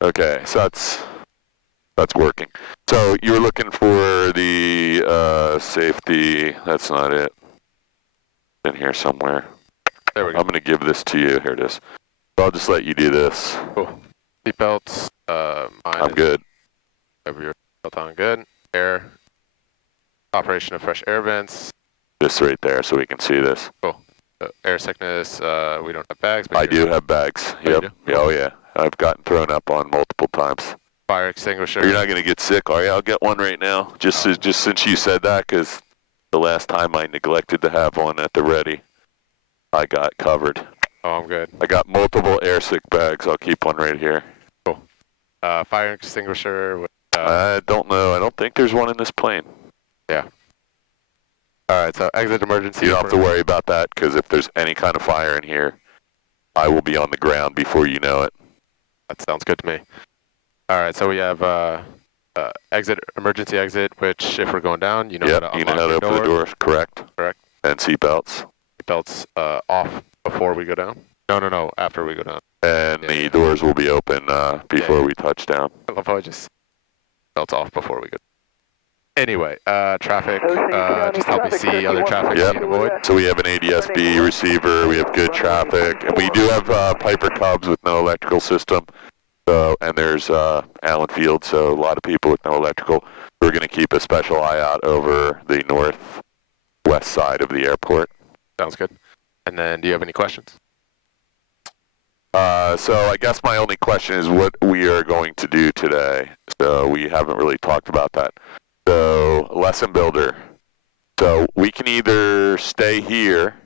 Okay, so that's working. So you were looking for the safety. That's not it. In here somewhere. There we go. I'm going to give this to you. Here it is. I'll just let you do this. Cool. Seatbelts. I'm good. Have your belt on. Good. Air. Operation of fresh air vents. Just right there so we can see this. Cool. Air sickness. We don't have bags. I do have bags. Oh, yep. You do? Yeah, oh yeah. I've gotten thrown up on multiple times. Fire extinguisher. You're not going to get sick, are you? I'll get one right now. Just since you said that, because the last time I neglected to have one at the ready, I got covered. Oh, I'm good. I got multiple air sick bags. I'll keep one right here. Cool. Fire extinguisher. With, I don't know. I don't think there's one in this plane. Yeah. All right, so exit emergency. You don't have to worry about that, because if there's any kind of fire in here, I will be on the ground before you know it. That sounds good to me. All right, so we have exit, emergency exit, which if we're going down, you know how to unlock you know how to open the doors, correct? Correct. And seatbelts. Seatbelts off before we go down. No, after we go down. And the doors will be open before we touch down. I love how I just belts off before we go. Anyway, traffic, just help me see other traffic you need to avoid. So we have an ADS-B receiver, we have good traffic, and we do have Piper Cubs with no electrical system. So, and there's Allen Field, so a lot of people with no electrical. We're going to keep a special eye out over the northwest side of the airport. Sounds good. And then, do you have any questions? So I guess my only question is what we are going to do today. So we haven't really talked about that. So lesson builder. So we can either stay here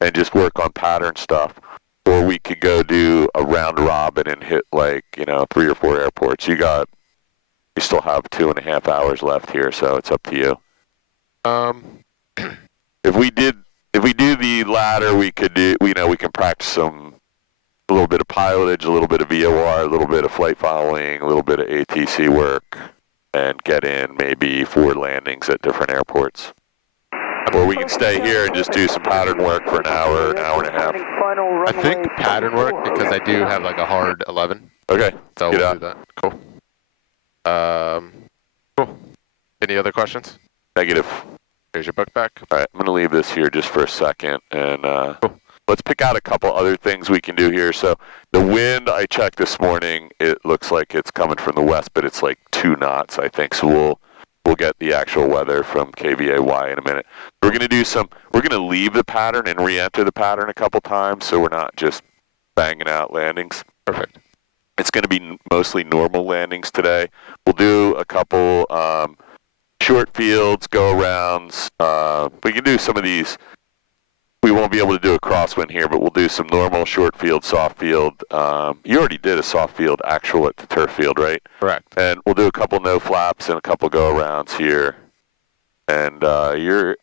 and just work on pattern stuff, or we could go do a round robin and hit 3 or 4 airports. We still have 2.5 hours left here, so it's up to you. If we do the latter, we could do, we can practice a little bit of pilotage, a little bit of VOR, a little bit of flight following, a little bit of ATC work, and get in maybe 4 landings at different airports. Or we can stay here and just do some pattern work for an hour and a half. I think pattern work, because I do have a hard 11. Okay, so get we'll out. do that. Cool. Cool. Any other questions? Negative. Here's your book back. All right, I'm going to leave this here just for a second, and cool. Let's pick out a couple other things we can do here. So the wind, I checked this morning, it looks like it's coming from the west, but it's 2 knots, I think. So we'll get the actual weather from KVAY in a minute. We're going to leave the pattern and re-enter the pattern a couple times, so we're not just banging out landings. Perfect. It's going to be mostly normal landings today. We'll do a couple short fields, go-arounds. We can do some of these. We won't be able to do a crosswind here, but we'll do some normal short field, soft field. You already did a soft field actual at the turf field, right? Correct. And we'll do a couple no flaps and a couple go-arounds here. And your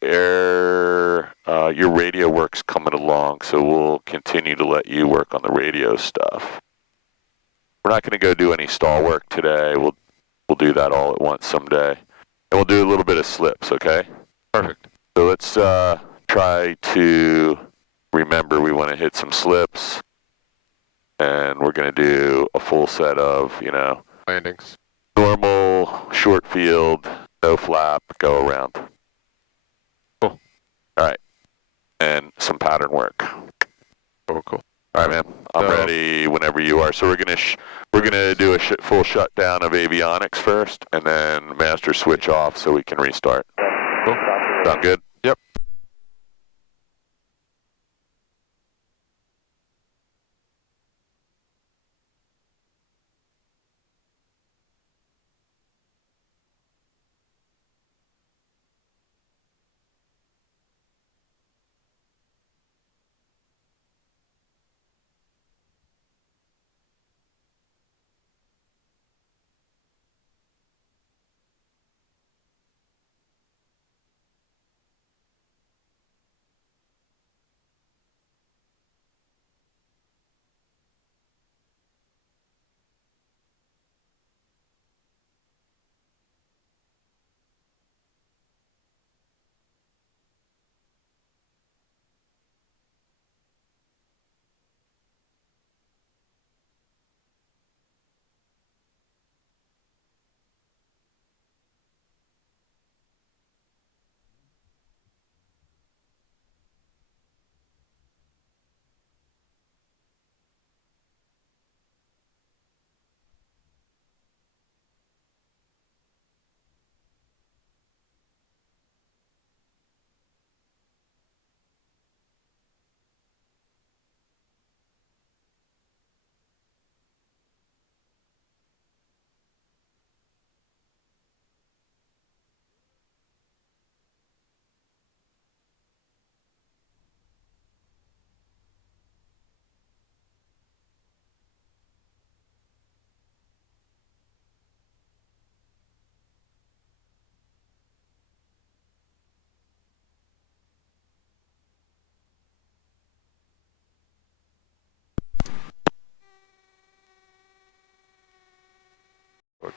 radio work's coming along, so we'll continue to let you work on the radio stuff. We're not going to go do any stall work today. We'll do that all at once someday. And we'll do a little bit of slips, okay? Perfect. So let's try to remember we want to hit some slips. And we're going to do a full set of, landings. Normal, short field, no flap, go around. Cool. All right. And some pattern work. Cool. All right, man. I'm ready whenever you are. So we're gonna do a full shutdown of avionics first, and then master switch off so we can restart. Cool. Sound good? Yep.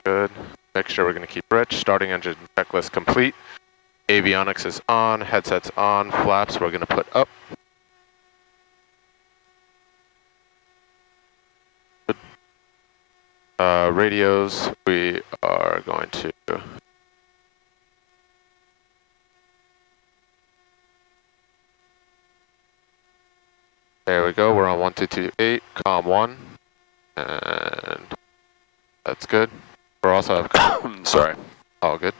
we're good. Make sure we're going to keep rich. Starting engine checklist complete. Avionics is on, headsets on, flaps we're going to put up. Radios, we are going to there we go, we're on 1228, comm 1, and that's good. We're also have sorry. All good.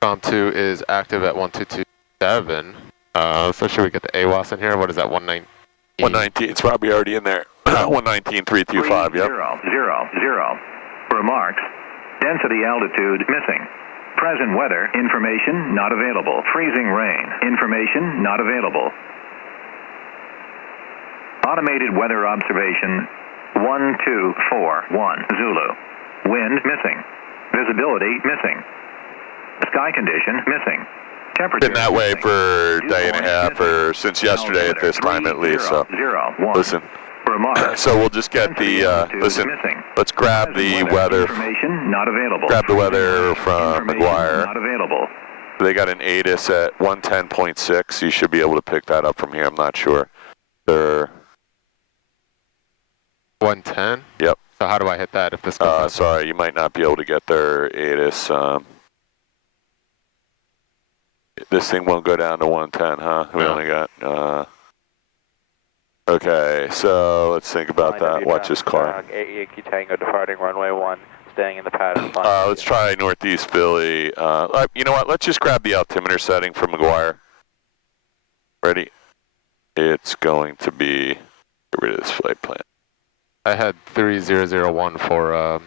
Comm 2 is active at 1227. So should we get the AWAS in here? What is that, 119? 119, it's probably already in there. 119,325, yep. 000. Remarks. Density altitude missing. Present weather information not available. Freezing rain information not available. Automated weather observation 1241 Zulu. Wind missing. Visibility missing. Sky condition missing. Temperature Been that way missing. for a day and a half, Missing. or since yesterday at this time at least. So 301. listen. Remarks. So we'll just get the listen. Missing. Let's grab the weather. Information not available. Grab the weather from Information McGuire. Not available. They got an ATIS at 110.6. You should be able to pick that up from here. I'm not sure. They're 110? Yep. So how do I hit that if this goes up? sorry, you might not be able to get their ATIS. This thing won't go down to 110, huh? We only got. Okay, so let's think about that. Watch this car. 8 Yankee Tango departing runway 1, staying in the pattern. Let's try Northeast Philly. You know what? Let's just grab the altimeter setting from McGuire. Ready? It's going to be. Get rid of this flight plan. I had 3001 for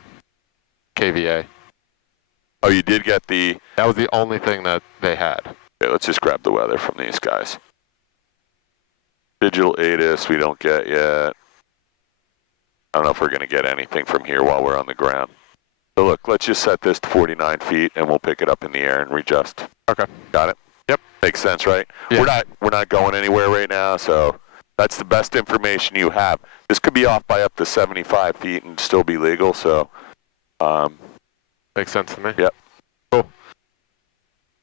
KVA. Oh, you did get the. That was the only thing that they had. Okay, let's just grab the weather from these guys. Digital ATIS we don't get yet. I don't know if we're going to get anything from here while we're on the ground. So look, let's just set this to 49 feet and we'll pick it up in the air and readjust. Okay. Got it? Yep. Makes sense, right? Yeah. We're not going anywhere right now, so that's the best information you have. This could be off by up to 75 feet and still be legal, so. Makes sense to me. Yep. Cool.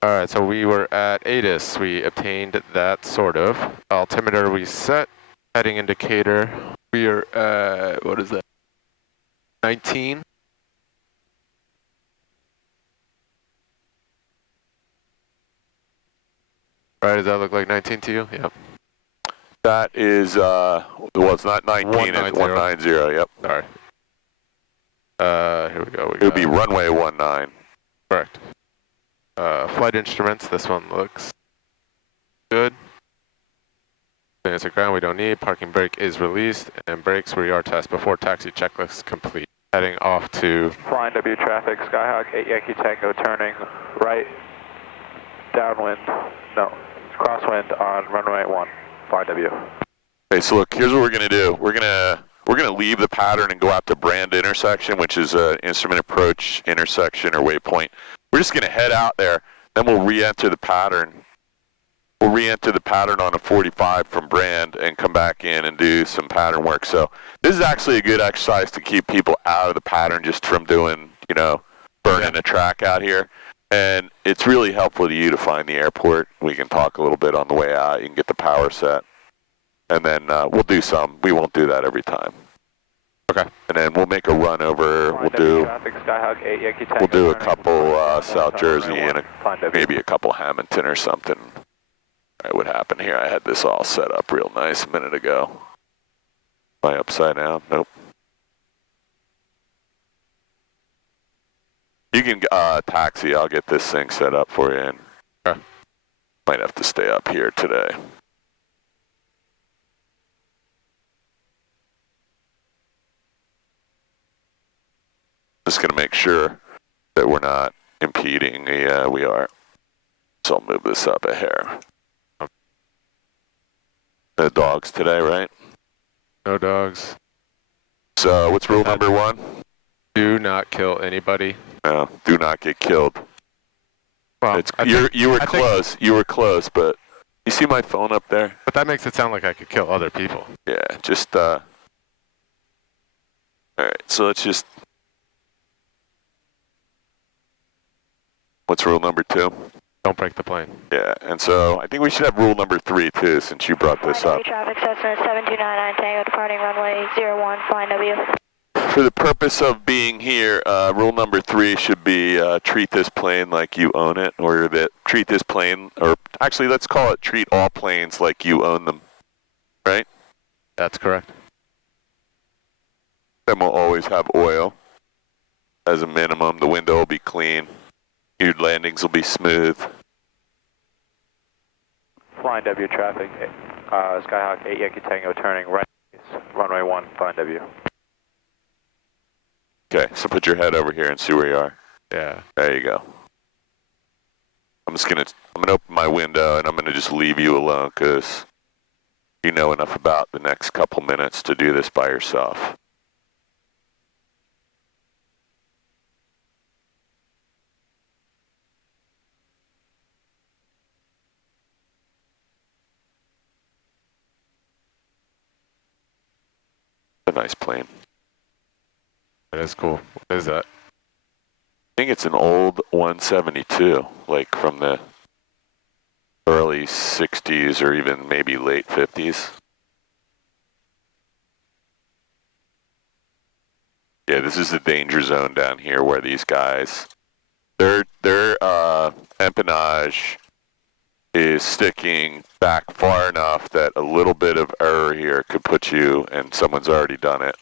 All right, so we were at ATIS. We obtained that sort of. Altimeter we set. Heading indicator. We are at, what is that? 19. All right, does that look like 19 to you? Yep. That is, well, it's not 19, it's 190, yep. All right. Here we go. It would be runway 19. Correct. Flight instruments, this one looks good. Clearance at ground we don't need. Parking brake is released. And brakes RER test before taxi checklist complete. Heading off to... Flying W traffic, Skyhawk 8 Yankee Tango turning right, downwind, no, crosswind on runway 1, flying W. Okay, so look, here's what we're going to do. We're going to leave the pattern and go out to Brand intersection, which is an instrument approach intersection or waypoint. We're just going to head out there, then we'll re-enter the pattern. We'll re-enter the pattern on a 45 from Brand and come back in and do some pattern work. So this is actually a good exercise to keep people out of the pattern just from doing, you know, burning a track out here. And it's really helpful to you to find the airport. We can talk a little bit on the way out. You can get the power set. And then we'll do some. We won't do that every time. Okay. And then we'll make a run over. We'll do a couple South Jersey and maybe a couple Hamilton or something. All right, what happened here? I had this all set up real nice a minute ago. Am I upside down? Nope. You can taxi. I'll get this thing set up for you. And okay. Might have to stay up here today. Just going to make sure that we're not impeding. Yeah, we are. So I'll move this up a hair. No dogs today, right? No dogs. So what's rule number 1? Do not kill anybody. No, do not get killed. Well, you were close. You were close, but you see my phone up there? But that makes it sound like I could kill other people. Yeah, just all right, so let's just What's rule number 2? Don't break the plane. Yeah, and so I think we should have rule number 3 too, since you brought this up. Traffic Cessna 7299 Tango departing runway 01, flying W. For the purpose of being here, rule number 3 should be treat this plane like you own it, or that treat this plane, or actually let's call it treat all planes like you own them, right? That's correct. Then we'll always have oil as a minimum. The window will be clean. Your landings will be smooth. Flying W traffic, Skyhawk 8 Yankee Tango turning right, runway 1, flying W. Okay, so put your head over here and see where you are. Yeah. There you go. I'm gonna open my window and I'm gonna just leave you alone because you know enough about the next couple minutes to do this by yourself. A nice plane. That is cool. What is that? I think it's an old 172, like from the early 60s or even maybe late 50s. Yeah, this is the danger zone down here where these guys, their empennage is sticking back far enough that a little bit of error here could put you, and someone's already done it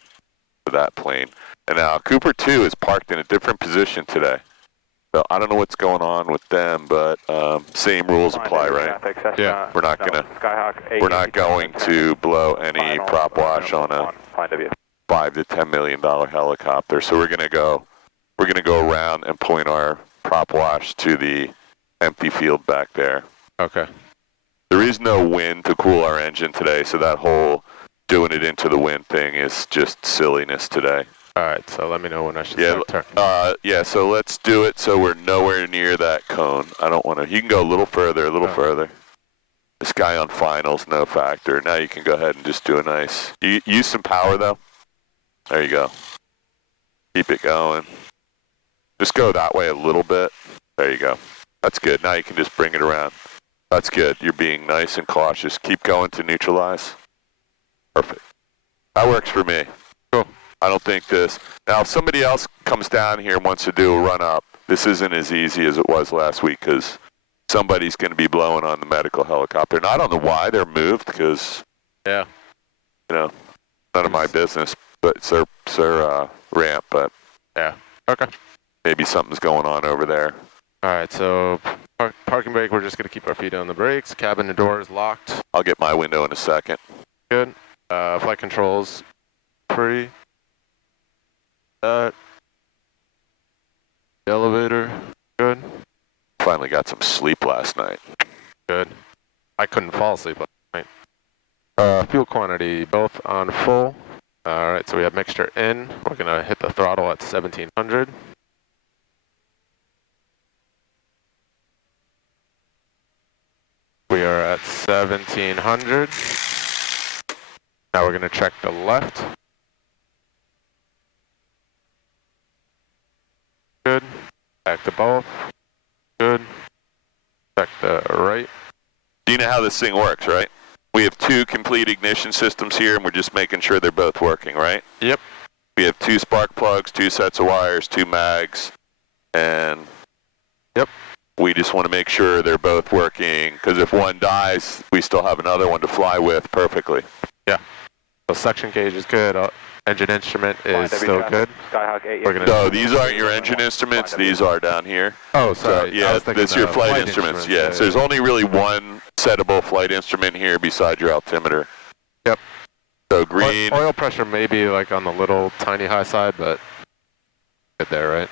for that plane. And now Cooper 2 is parked in a different position today. So I don't know what's going on with them, but same rules apply, right? Yeah. We're not going to blow any prop wash on a $5 to $10 million helicopter. So we're gonna go around and point our prop wash to the empty field back there. Okay. There is no wind to cool our engine today, so that whole doing it into the wind thing is just silliness today. All right, so let me know when I should start turning. Yeah, so let's do it so we're nowhere near that cone. I don't want to, you can go a little further, further. This guy on finals, no factor. Now you can go ahead and just do a nice, use some power though. There you go. Keep it going. Just go that way a little bit. There you go. That's good. Now you can just bring it around. That's good. You're being nice and cautious. Keep going to neutralize. Perfect. That works for me. Cool. I don't think this. Now, if somebody else comes down here and wants to do a run up, this isn't as easy as it was last week because somebody's going to be blowing on the medical helicopter. And I don't know why they're moved because, yeah, you know, none of my business, but it's their ramp. But yeah, okay. Maybe something's going on over there. All right, so parking brake, we're just going to keep our feet on the brakes. Cabin doors locked. I'll get my window in a second. Good. Flight controls free. The elevator, good. Finally got some sleep last night. Good. I couldn't fall asleep last night. Fuel quantity, both on full. All right, so we have mixture in. We're going to hit the throttle at 1700. We are at 1700. Now we're going to check the left. Good. Back to both. Good. Check the right. Do you know how this thing works, right? We have 2 complete ignition systems here, and we're just making sure they're both working, right? Yep. We have 2 spark plugs, 2 sets of wires, 2 mags, and yep. We just want to make sure they're both working, because if one dies, we still have another one to fly with perfectly. Yeah. So suction gauge is good. Engine instrument is still good. No, these aren't your engine instruments. These are down here. Oh, sorry. So, yeah, that's your flight instruments. Yeah, so there's only really one settable flight instrument here beside your altimeter. Yep. So green. Oil pressure may be like on the little tiny high side, but good there, right?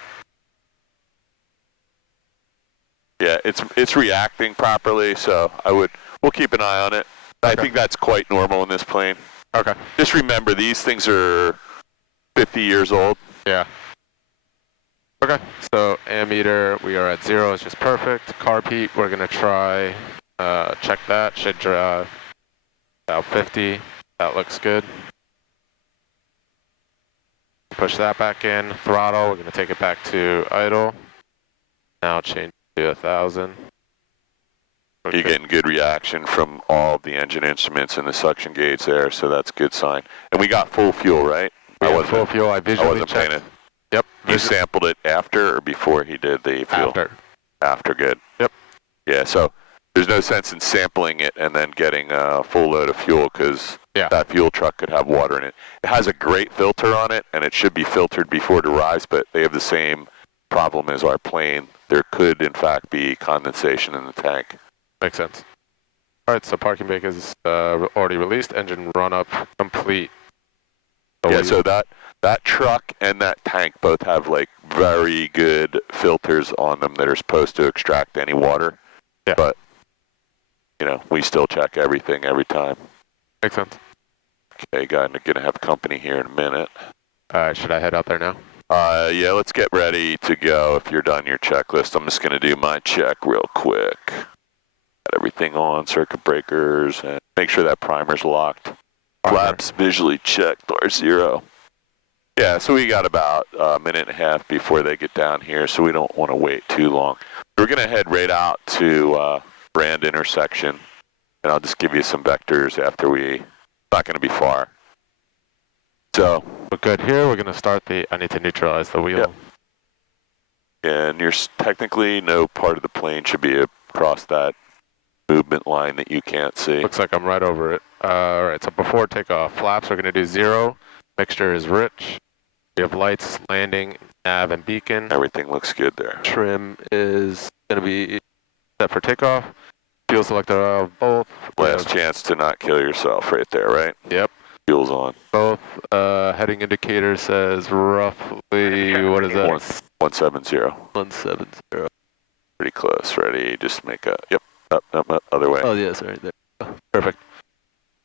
Yeah, it's reacting properly, so we'll keep an eye on it. Okay. I think that's quite normal in this plane. Okay. Just remember, these things are 50 years old. Yeah. Okay, so ammeter, we are at 0, it's just perfect. Carb heat, we're gonna try, check that, should draw about 50, that looks good. Push that back in, throttle, we're gonna take it back to idle. Now change Do 1,000. You're getting good reaction from all of the engine instruments and the suction gauge there, so that's a good sign. And we got full fuel, right? We have full fuel. I I visually wasn't checked. paying it. Yep. You sampled it after or before he did the fuel? After. After, good. Yep. Yeah, so there's no sense in sampling it and then getting a full load of fuel because that fuel truck could have water in it. It has a great filter on it, and it should be filtered before it arrives, but they have the same problem as our plane. There could, in fact, be condensation in the tank. Makes sense. All right, so parking brake is already released. Engine run up complete. So that truck and that tank both have like very good filters on them that are supposed to extract any water. Yeah. But we still check everything every time. Makes sense. Okay, gonna have company here in a minute. Should I head out there now? Yeah, let's get ready to go. If you're done your checklist, I'm just gonna do my check real quick. Got everything on, circuit breakers, and make sure that primer's locked. Flaps visually checked, R0. Yeah, so we got about a minute and a half before they get down here, so we don't want to wait too long. We're going to head right out to Brand intersection, and I'll just give you some vectors after it's not going to be far. So we're good here. We're going to start I need to neutralize the wheel. Yep. And technically no part of the plane should be across that movement line that you can't see. Looks like I'm right over it. All right, so before takeoff, flaps are going to do 0. Mixture is rich. We have lights, landing, nav, and beacon. Everything looks good there. Trim is going to be set for takeoff. Fuel selector of both. Last chance to not kill yourself right there, right? Yep. Fuel's on. Both heading indicator says roughly, what is that? 170. 170. Pretty close. Ready? Just make yep. Up, other way. Oh, yes, right there. Perfect.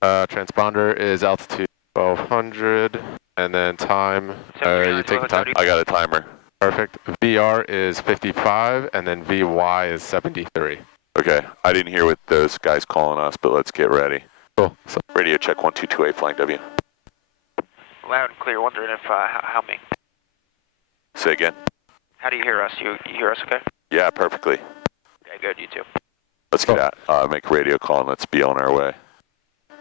Transponder is altitude 1200, and then time. You taking time? I got a timer. Perfect. VR is 55, and then VY is 73. Okay. I didn't hear what those guys calling us, but let's get ready. Cool. So, radio check 1228, flying W. Loud and clear. Wondering if how me. Say again. How do you hear us? You hear us okay? Yeah, perfectly. Okay, good. You too. Let's get out. Make a radio call and let's be on our way.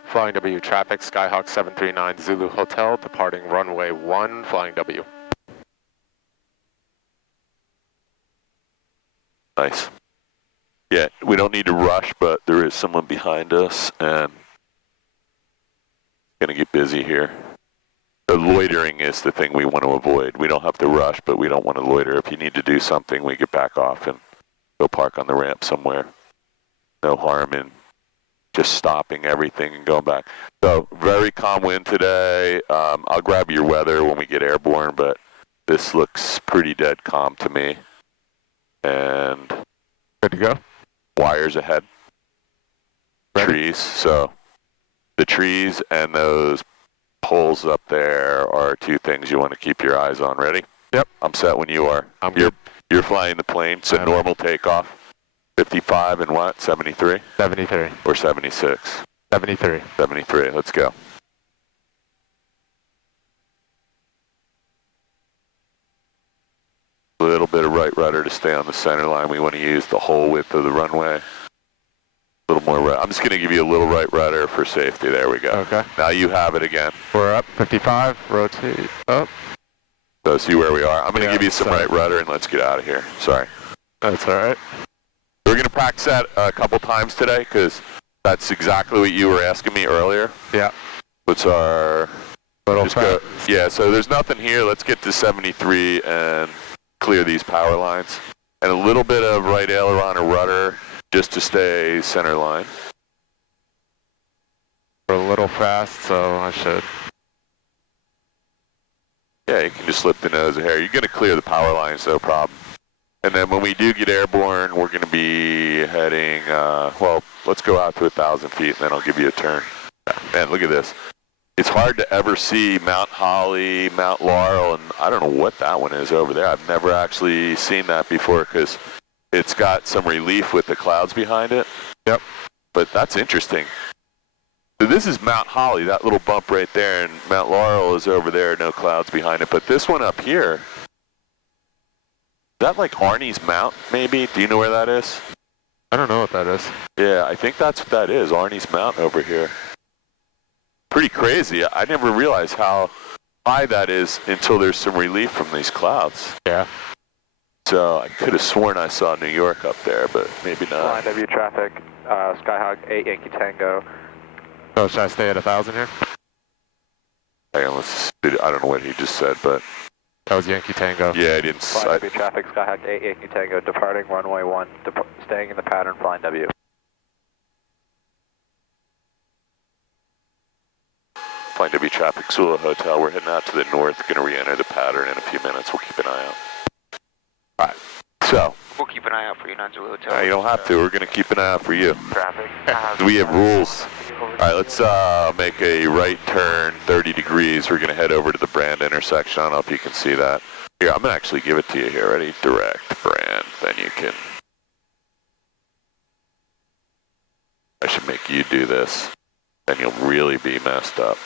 Flying W traffic, Skyhawk 739 Zulu Hotel, departing runway 1, flying W. Nice. Yeah, we don't need to rush, but there is someone behind us, and it's gonna get busy here. The loitering is the thing we want to avoid. We don't have to rush, but we don't want to loiter. If you need to do something, we get back off and go park on the ramp somewhere. No harm in just stopping everything and going back. So very calm wind today. I'll grab your weather when we get airborne, but this looks pretty dead calm to me. And good to go. Wires ahead. Ready? Trees. So the trees and those poles up there are two things you want to keep your eyes on. Ready? Yep. I'm set when you are. You're flying the plane. So normal takeoff. 55 and what? 73? 73. Or 76? 73. 73. Let's go. A little bit of right rudder to stay on the center line. We want to use the whole width of the runway. A little more right. I'm just going to give you a little right rudder for safety. There we go. Okay. Now you have it again. We're up. 55. Rotate up. So see where we are. I'm going to give you some right rudder and let's get out of here. Sorry. That's all right. We're going to practice that a couple times today because that's exactly what you were asking me earlier. Yeah. What's our... Go, yeah, so there's nothing here. Let's get to 73 and clear these power lines. And a little bit of right aileron or rudder just to stay center line. We're a little fast, so I should. Yeah, you can just slip the nose of hair. You're going to clear the power lines, no problem. And then when we do get airborne, we're going to be heading, well, let's go out to 1,000 feet, and then I'll give you a turn. Man, look at this. It's hard to ever see Mount Holly, Mount Laurel, and I don't know what that one is over there. I've never actually seen that before because it's got some relief with the clouds behind it. Yep. But that's interesting. So this is Mount Holly, that little bump right there, and Mount Laurel is over there, no clouds behind it. But this one up here, that like Arnie's Mount, maybe? Do you know where that is? I don't know what that is. Yeah, I think that's what that is, Arnie's Mount over here. Pretty crazy. I never realized how high that is until there's some relief from these clouds. Yeah. So I could have sworn I saw New York up there, but maybe not. Line W traffic, Skyhawk 8 Yankee Tango. So should I stay at 1,000 here? Hang on, I don't know what he just said, but That was Yankee Tango. yeah, I didn't. Line W traffic, Skyhawk 8 Yankee Tango, departing runway 1, staying in the pattern, flying W. Flying W traffic, Sula Hotel. We're heading out to the north, going to re-enter the pattern in a few minutes. We'll keep an eye out. All right, so. We'll keep an eye out for you, non-Zulu Hotel. You don't have to. We're going to keep an eye out for you. Traffic. We have rules. All right, let's make a right turn 30 degrees. We're going to head over to the Brand intersection. I don't know if you can see that. Here, I'm going to actually give it to you here. Ready? Direct Brand. Then you can... I should make you do this. Then you'll really be messed up.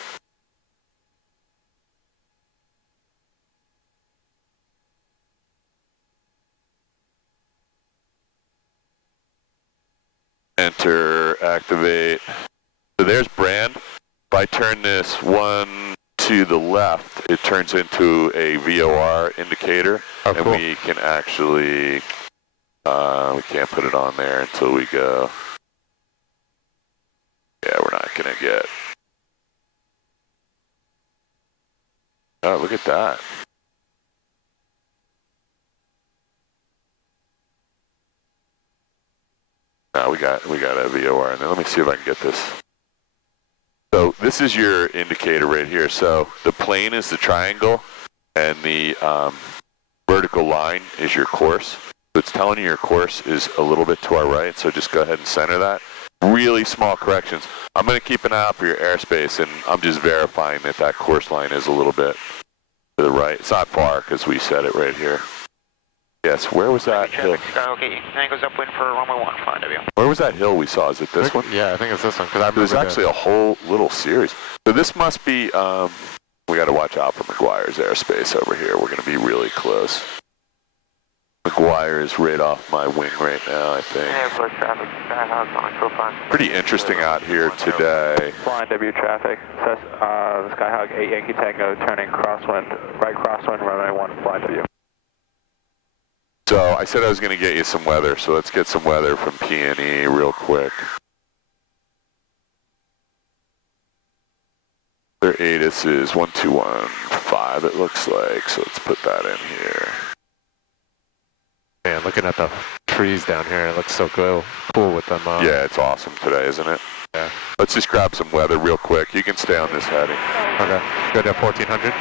Enter, activate. So there's Brand. If I turn this one to the left, it turns into a VOR indicator. Oh, and cool. we can actually, we can't put it on there until we go. Yeah, we're not going to get. Oh, look at that. No, we got a VOR in there. Let me see if I can get this. So this is your indicator right here. So the plane is the triangle, and the vertical line is your course. So it's telling you your course is a little bit to our right, so just go ahead and center that. Really small corrections. I'm going to keep an eye out for your airspace, and I'm just verifying that that course line is a little bit to the right. It's not far, because we set it right here. Yes, where was that hill? Skyhawk 8 Yankee Tango's upwind for runway 1, flying W. Where was that hill we saw? Is it this one? Yeah, I think it's this one. Cause I remember There's actually a whole little series. So this must be, we got to watch out for McGuire's airspace over here. We're going to be really close. McGuire is right off my wing right now, I think. Airport traffic, Skyhawk on profile. Pretty interesting out here today. Flying W traffic, Skyhawk 8 Yankee Tango, turning crosswind, right crosswind, runway 1, flying W. So I said I was going to get you some weather, so let's get some weather from P&E real quick. Their ATIS is 1215, it looks like, so let's put that in here. Man, looking at the trees down here, it looks so cool with them. Yeah, it's awesome today, isn't it? Yeah. Let's just grab some weather real quick. You can stay on this heading. Okay. Go to 1400.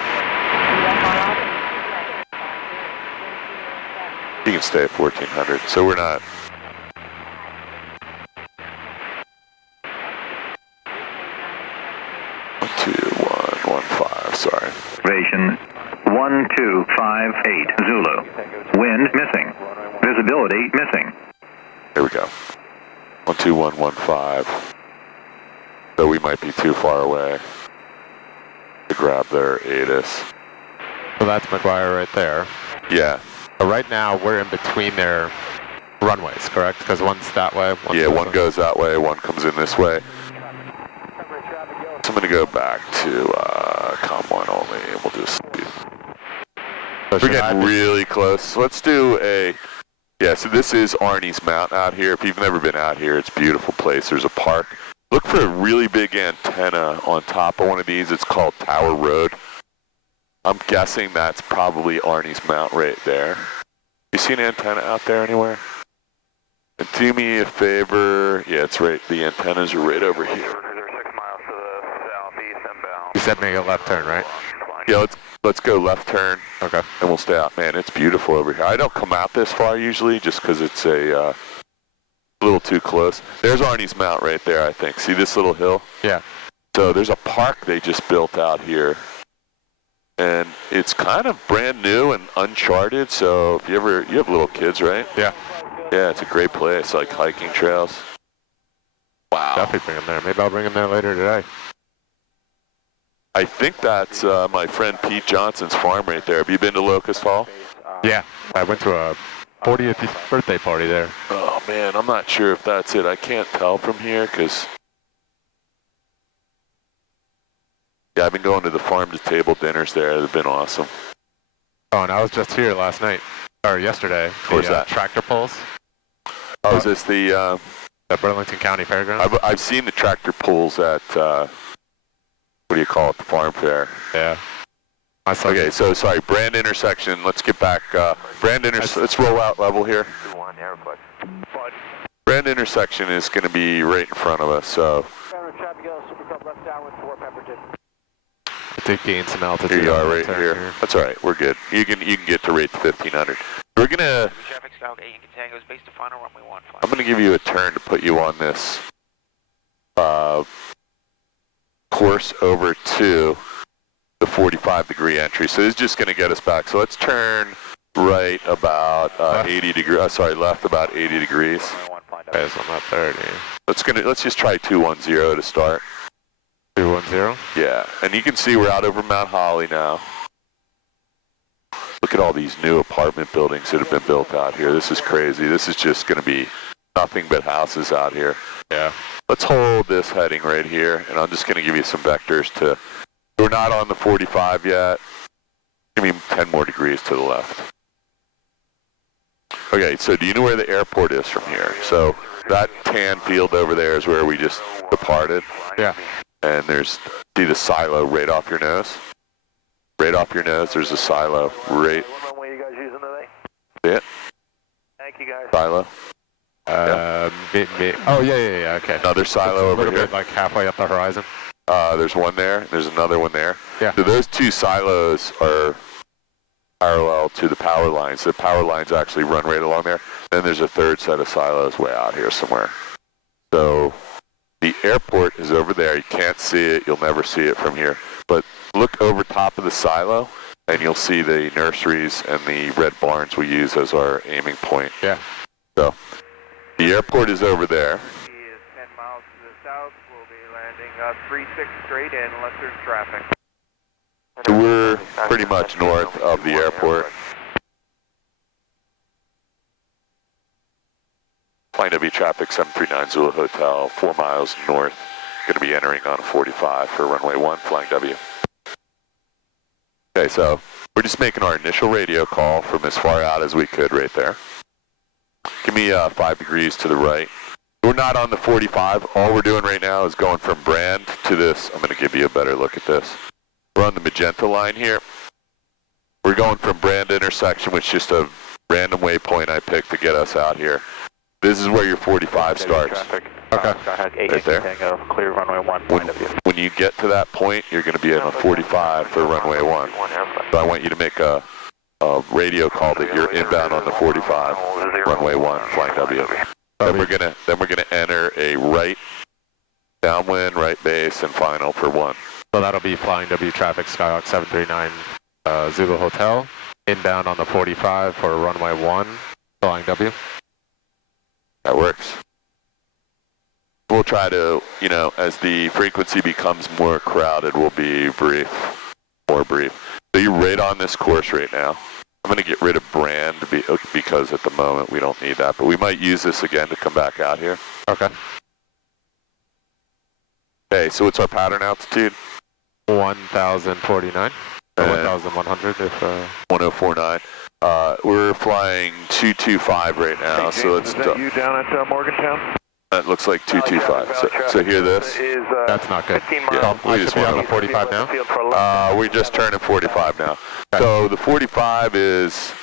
You can stay at 1400, so we're not... One, 2, 1, 1, 5, sorry. Elevation 1258 Zulu. Wind missing. Visibility missing. Here we go. 12115. So we might be too far away to grab their ATIS. So that's McGuire right there. Yeah. But right now, we're in between their runways, correct? Because one's that way. Yeah, one goes that way, one comes in this way. So I'm going to go back to COM1 only, and we'll just... So We're getting really close. Let's do a... Yeah, so this is Arnie's Mount out here. If you've never been out here, it's a beautiful place. There's a park. Look for a really big antenna on top of one of these. It's called Tower Road. I'm guessing that's probably Arnie's Mount right there. You see an antenna out there anywhere? And do me a favor. Yeah, it's right. The antennas are right over here. 6 miles to the southeast inbound. You said make a left turn, right? Yeah, let's go left turn. Okay. And we'll stay out. Man, it's beautiful over here. I don't come out this far usually just because it's a little too close. There's Arnie's Mount right there, I think. See this little hill? Yeah. So there's a park they just built out here. And it's kind of brand new and uncharted, so if you have little kids, right? Yeah. Yeah, it's a great place, like hiking trails. Wow. Definitely bring them there. Maybe I'll bring them there later today. I think that's my friend Pete Johnson's farm right there. Have you been to Locust Hall? Yeah, I went to a 40th birthday party there. Oh man, I'm not sure if that's it. I can't tell from here because yeah, I've been going to the farm to table dinners there. They've been awesome. Oh, and I was just here last night, or yesterday. Where's that? Tractor pulls. Oh, is this the? At Burlington County Fairgrounds. I've seen the tractor pulls at what do you call it? The farm fair. Yeah. Okay, so sorry, Brand intersection. Let's get back. Brand let's roll out level here. Brand intersection is going to be right in front of us. So I did gain some altitude. here you are, right here. That's all right. We're good. You can get to rate 1500. We're gonna. Traffic Skyhawk 8 Yankee Tango is based to final runway 15. I'm gonna give you a turn to put you on this course over to the 45-degree entry. So this is just gonna get us back. So let's turn right about 80 degrees. Sorry, left about 80 degrees. Okay, so I'm at 30. Let's just try 210 to start. 210. Yeah, and you can see we're out over Mount Holly now. Look at all these new apartment buildings that have been built out here. This is crazy. This is just going to be nothing but houses out here. Yeah. Let's hold this heading right here, and I'm just going to give you some vectors to... We're not on the 45 yet. Give me 10 more degrees to the left. Okay, so do you know where the airport is from here? So that tan field over there is where we just departed. Yeah. And see the silo right off your nose? Right off your nose, there's a silo. Right. What runway you guys using today? See it? Thank you guys. Silo. Oh, yeah, okay. Another silo a over little here. bit like halfway up the horizon. There's one there. There's another one there. Yeah. So those two silos are parallel to the power lines. The power lines actually run right along there. Then there's a third set of silos way out here somewhere. So the airport is over there. You can't see it. You'll never see it from here. But look over top of the silo, and you'll see the nurseries and the red barns we use as our aiming point. Yeah. So the airport is over there. He is 10 miles to the south. We'll be landing 36 straight in unless there's traffic. So we're pretty much north of the airport. Flying W traffic 739 Zulu Hotel, 4 miles north. Going to be entering on 45 for runway 1, flying W. Okay, so we're just making our initial radio call from as far out as we could right there. Give me 5 degrees to the right. We're not on the 45. All we're doing right now is going from Brand to this. I'm going to give you a better look at this. We're on the magenta line here. We're going from Brand intersection, which is just a random waypoint I picked to get us out here. This is where your 45 starts. Traffic. Okay. Skyhawk 8 Right there. Tango, clear runway 1, flying W. When you get to that point, you're going to be on a 45 for runway 1. So I want you to make a radio call that you're inbound on the 45, runway 1, flying W. Then we're gonna enter a right downwind, right base, and final for 1. So that'll be flying W traffic Skyhawk 739 Zulu Hotel, inbound on the 45 for runway 1, flying W. That works. We'll try to, as the frequency becomes more crowded, we'll be more brief. So you're right on this course right now. I'm going to get rid of Brand because at the moment we don't need that, but we might use this again to come back out here. Okay. Okay, so what's our pattern altitude? 1,049. Or 1,100 if... 1049. We're flying 225 right now, so let's... Is that you down at Morgantown? That looks like 225. So hear this? That's not good. 15 Yeah, miles. we just be want on the 45 to... we just turned at 45 now. So the 45 is...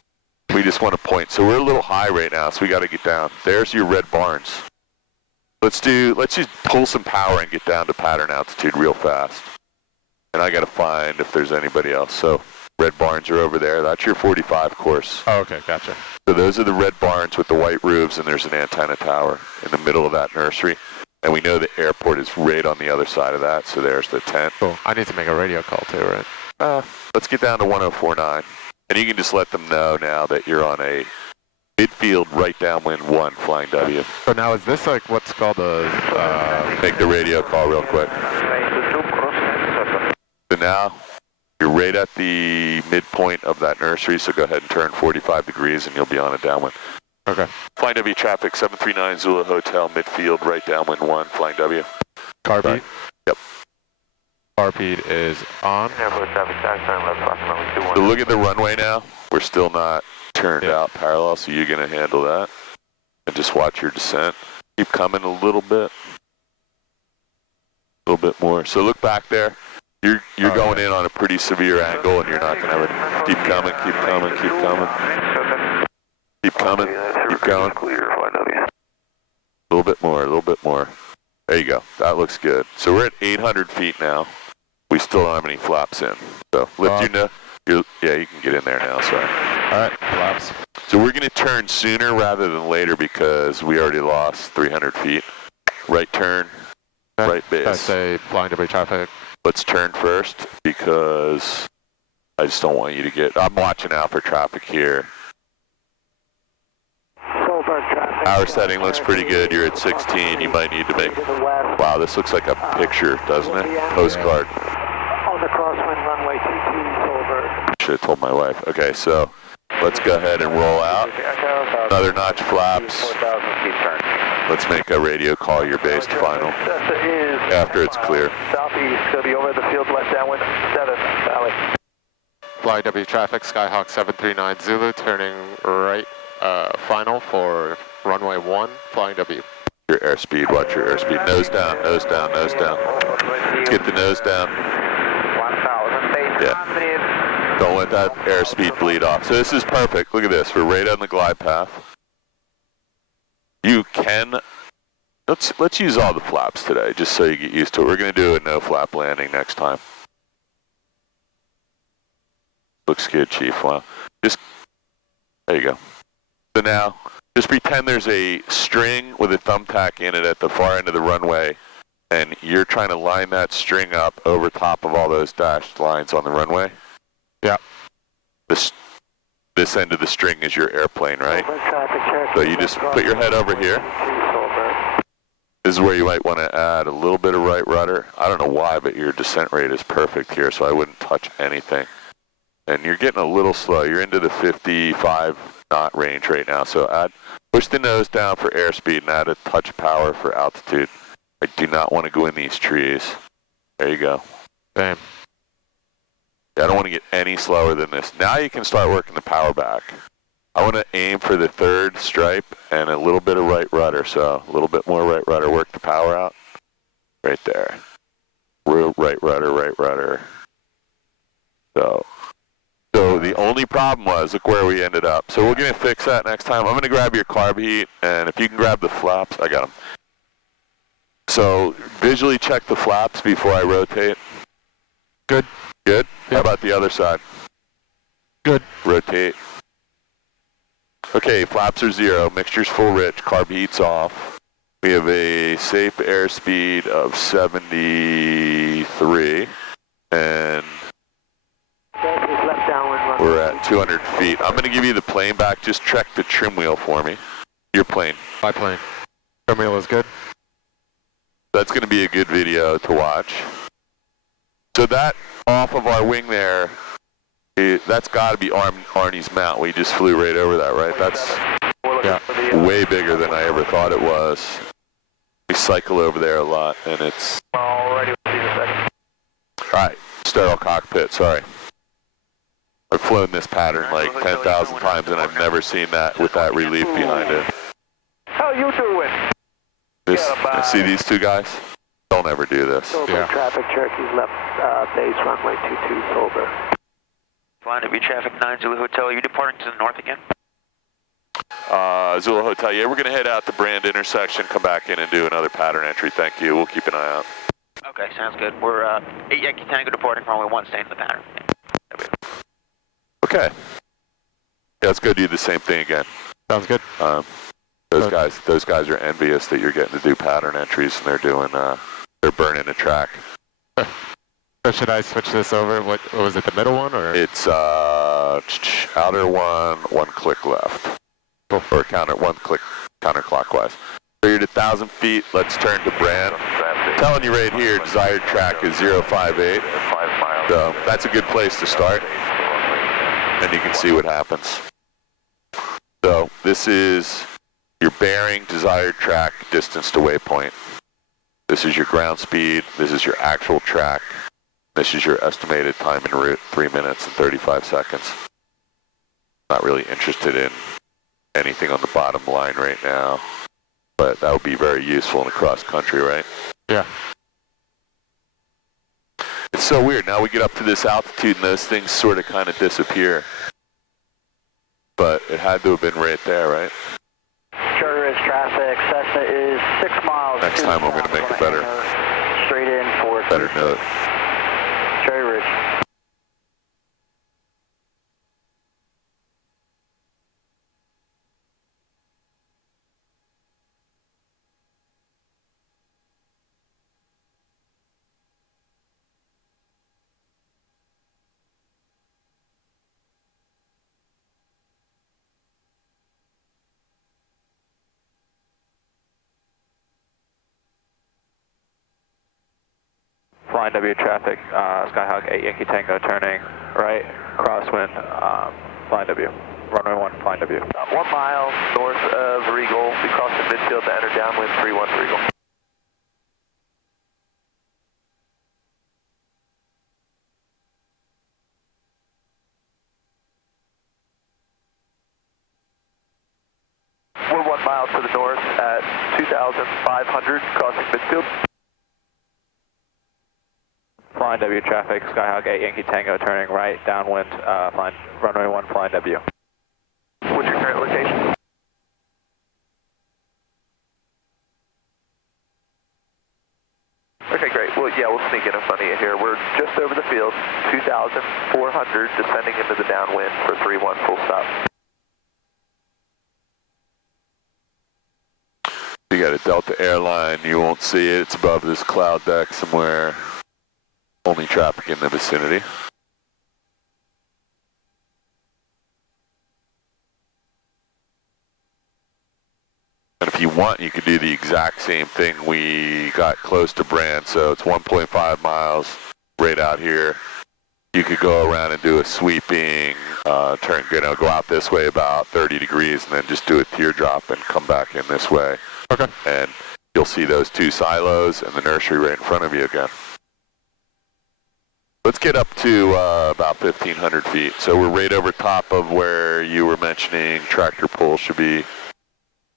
We just want to point. So we're a little high right now, so we got to get down. There's your red barns. Let's just pull some power and get down to pattern altitude real fast. And I got to find if there's anybody else. So red barns are over there. That's your 45 course. Oh, okay, gotcha. So those are the red barns with the white roofs, and there's an antenna tower in the middle of that nursery. And we know the airport is right on the other side of that, so there's the tent. Cool. I need to make a radio call too, right? Let's get down to 1049. And you can just let them know now that you're on a midfield right downwind 1 flying W. So now is this like what's called a... Make the radio call real quick. So now You're right at the midpoint of that nursery, so go ahead and turn 45 degrees and you'll be on a downwind. Okay. Flying W traffic, 739 Zulu Hotel, midfield, right downwind 1, flying W. Carb Right. heat? Yep. Carb heat is on. So look at the runway now. We're still not turned out parallel, so you're going to handle that. And just watch your descent. Keep coming a little bit. A little bit more. So look back there. You're going in on a pretty severe angle, and you're not going to have it. Keep coming, keep coming, keep coming. Keep coming, keep going. A little bit more, a little bit more. There you go. That looks good. So we're at 800 feet now. We still don't have any flaps in. So let you know. Yeah, you can get in there now, sorry. All right, flaps. So we're going to turn sooner rather than later because we already lost 300 feet. Right turn, right base. I say flying W traffic. Let's turn first because I just don't want you to get... I'm watching out for traffic here. Our setting looks pretty good. You're at 16. You might need to make... Wow, this looks like a picture, doesn't it? Postcard. On the crosswind runway 22, Silver. Should have told my wife. Okay, so let's go ahead and roll out. Another notch flaps. Let's make a radio call your base to final. After it's clear. Southeast, going to be over the field, left downwind 7, Valley. Flying W traffic, Skyhawk 739 Zulu, turning right, final for runway 1, flying W. Your airspeed, watch your airspeed. Nose down, nose down, nose down. Let's get the nose down. 1,000 base. Yeah. Don't let that airspeed bleed off. So this is perfect. Look at this. We're right on the glide path. You can... Let's use all the flaps today, just so you get used to it. We're going to do a no-flap landing next time. Looks good, Chief. Wow. Just... There you go. So now, just pretend there's a string with a thumbtack in it at the far end of the runway, and you're trying to line that string up over top of all those dashed lines on the runway. Yeah. This end of the string is your airplane, right? So you just put your head over here. This is where you might want to add a little bit of right rudder. I don't know why, but your descent rate is perfect here, so I wouldn't touch anything. And you're getting a little slow. You're into the 55 knot range right now, so push the nose down for airspeed and add a touch of power for altitude. I do not want to go in these trees. There you go. Same. I don't want to get any slower than this. Now you can start working the power back. I want to aim for the third stripe and a little bit of right rudder, so a little bit more right rudder. Work the power out. Right there. Real right rudder, right rudder. So the only problem was, look where we ended up. So we're going to fix that next time. I'm going to grab your carb heat, and if you can grab the flaps, I got them. So visually check the flaps before I rotate. Good. Good? Yep. How about the other side? Good. Rotate. Okay, flaps are 0, mixture's full rich, carb heat's off. We have a safe airspeed of 73, and we're at 200 feet. I'm going to give you the plane back. Just check the trim wheel for me. Your plane. My plane. Trim wheel is good. That's going to be a good video to watch. So that off of our wing there, that's got to be Arnie's mount. We just flew right over that, right? That's way bigger than I ever thought it was. We cycle over there a lot, and it's... Alrighty, we'll see you in a second. Alright, sterile cockpit, sorry. I've flown this pattern like 10,000 times, and I've never seen that with that relief behind it. How you doing? See these two guys? Don't ever do this. Silver traffic, Cherokee's left base, runway 22, Silver. Flying W traffic 9 Zulu Hotel, are you departing to the north again? Zulu Hotel, yeah, we're going to head out the Brand intersection, come back in and do another pattern entry. Thank you. We'll keep an eye out. Okay, sounds good. We're 8 Yankee Tango departing runway 1, staying in the pattern. Okay. Yeah, let's go do the same thing again. Sounds good. Those guys are envious that you're getting to do pattern entries, and they're doing they're burning a track. So should I switch this over? What was it, the middle one, or? It's outer one click left. Or one click counterclockwise. So you're at 1,000 feet. Let's turn to Brand. I'm telling you right here, desired track is 058. 5 miles. So that's a good place to start, and you can see what happens. So this is your bearing, desired track, distance to waypoint. This is your ground speed. This is your actual track. This is your estimated time en route, 3 minutes and 35 seconds. Not really interested in anything on the bottom line right now, but that would be very useful in the cross country, right? Yeah. It's so weird. Now we get up to this altitude and those things sort of kind of disappear. But it had to have been right there, right? Charter is traffic. Cessna is 6 miles. Next time I'm going to make a better note. Cherry Ridge. Flying W traffic, Skyhawk 8 Yankee Tango turning right, crosswind, flying W. Runway 1, flying W. 1 mile north of Regal. We cross the midfield to enter downwind 31 Regal. We're 1 mile to the north at 2,500, crossing midfield. Flying W traffic, Skyhawk 8 Yankee Tango turning right, downwind, flying runway 1, flying W. What's your current location? Okay, great. Well, yeah, we'll sneak in front of you here. We're just over the field, 2,400, descending into the downwind for 3-1 full stop. You got a Delta airline. You won't see it. It's above this cloud deck somewhere. Only traffic in the vicinity. And if you want, you could do the exact same thing. We got close to Brand, so it's 1.5 miles right out here. You could go around and do a sweeping turn, go out this way about 30 degrees and then just do a teardrop and come back in this way. Okay. And you'll see those two silos and the nursery right in front of you again. Let's get up to about 1,500 feet. So we're right over top of where you were mentioning tractor pull should be.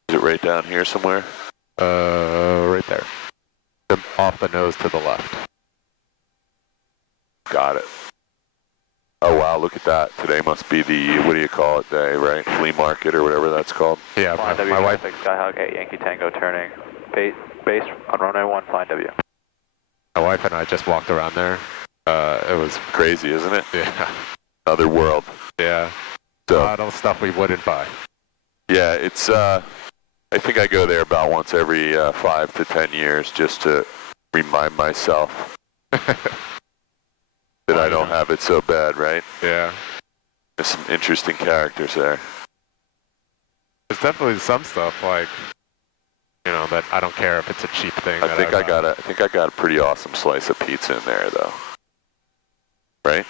Is it right down here somewhere? Right there. Off the nose to the left. Got it. Oh wow, look at that. Today must be the, what do you call it day, right? Flea market or whatever that's called. Yeah, Flying W my wife. traffic, Skyhawk 8 Yankee Tango turning, base on runway 1, flying W. My wife and I just walked around there. It was Crazy, isn't it? yeah, Another world. yeah. A So lot of stuff we wouldn't buy. yeah, it's I think I go there about once every 5 to 10 years just to remind myself that I don't have it so bad, right? Yeah. There's some interesting characters there. There's definitely some stuff like, you know, that I don't care if it's a cheap thing. I think I got a pretty awesome slice of pizza in there though. Right?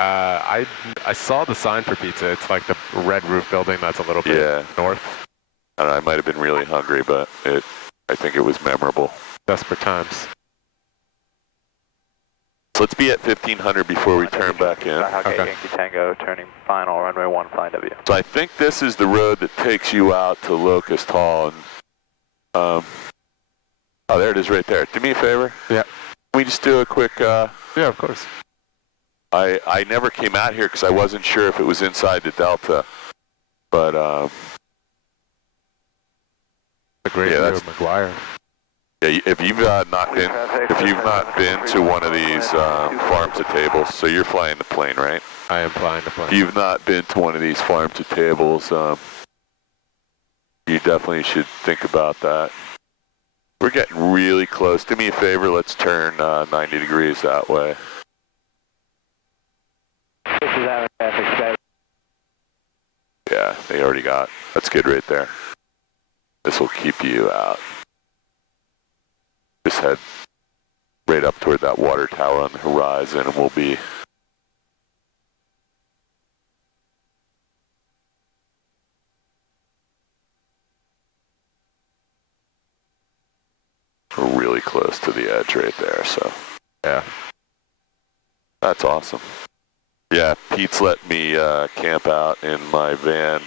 I saw the sign for pizza. It's like the red roof building that's a little bit north. I don't know, I might have been really hungry, but I think it was memorable. Desperate times. So let's be at 1,500 before we turn back in. Skyhawk 8 Okay. Yankee Tango turning final, runway 1, flying W. So I think this is the road that takes you out to Locust Hall. And, oh, there it is right there. Do me a favor. Yeah. Can we just do a quick... Yeah, of course. I never came out here because I wasn't sure if it was inside the Delta. But, The great Yeah, view that's- of McGuire. yeah, if you've not been to one of these farm to tables, so you're flying the plane, right? I am flying to If plane. you've not been to one of these farm to tables, you definitely should think about that. We're getting really close. Do me a favor, let's turn 90 degrees that way. This is Adam traffic, Sky. Yeah, they already got. That's good right there. This will keep you out. Just head right up toward that water tower on the horizon, and we'll be really close to the edge right there, so Yeah. that's awesome. Yeah, Pete's let me camp out in my van a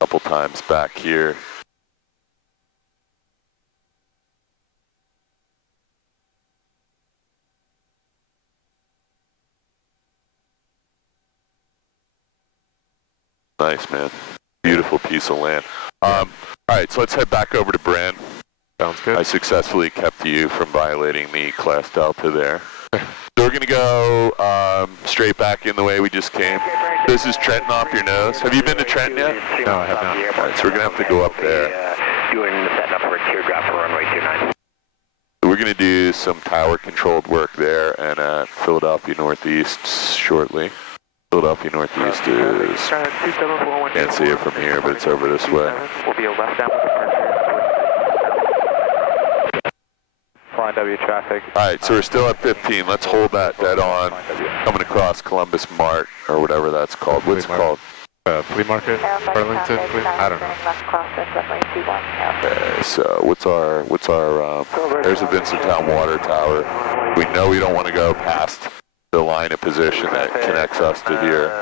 couple times back here. Nice, man. Beautiful piece of land. All right, so let's head back over to Brand. Sounds good. I successfully kept you from violating the class delta there. So we're going to go straight back in the way we just came. This is Trenton off your nose. Have you been to Trenton yet? No, I have not. All right, so we're going to have to go up there. Doing the setting up for a teardrop for runway 29. So we're going to do some tower controlled work there and at Philadelphia Northeast shortly. Philadelphia Northeast is, can't see it from here, but it's over this way. Will be a left down departure. Flying W traffic. All right, so we're still at 15. Let's hold that dead on. Coming across Columbus Mart, or whatever that's called. What's it called? Flea market? Burlington? I don't know. Okay, so what's our there's a Vincenttown water tower. We know we don't want to go past the line of position that connects us to here.